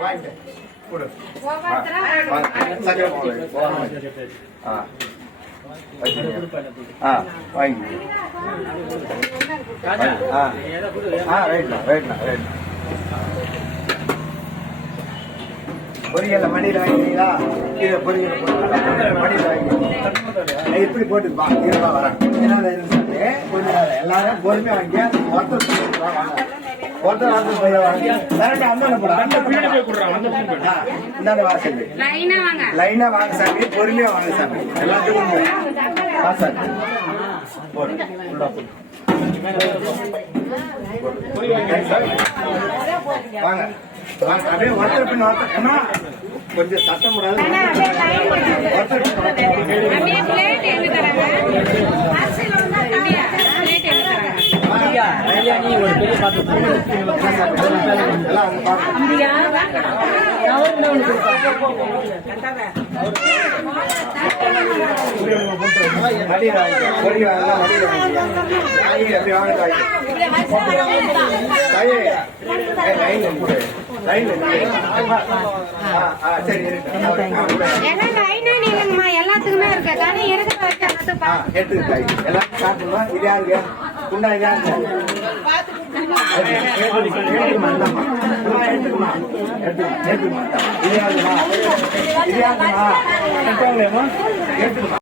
வாங்கிக்க கொடு. சக்கரை வாங்கி பொரியல மணியில் வாங்கிக்கிறீங்களா? கீழே பொரியல் மணியில் வாங்கி இப்படி போட்டுப்பா இருப்பா வரேன். கொஞ்சம் எல்லாரும் பொறுமையா வாங்கி ஒருத்தர் வாங்கி இந்த வாசல் லைனா வாங்க சாமி, பொறுமையா வாங்க சாமி, எல்லாத்துக்கும் வாங்க அப்படியே ஒருத்தர் பின் ஒருத்தர் கொஞ்சம் சத்தம் முடியாது. எல்லாத்துக்குமே இருக்கு. எடுத்துக்கிட்டாங்க எல்லாம் சாப்பிடுமா? இது யாருக்கு குண்டா? எடுத்துக்குமா?